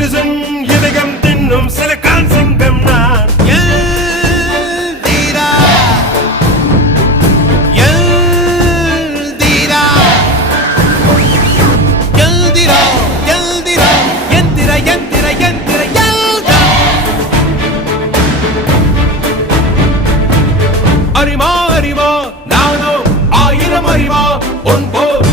சிறுசன் இதயம் தின்னும் சிலக்கான் சிங்கம் நான். அறிமா அறிமா நானோ ஆயிரம் அறிவா உன் போல்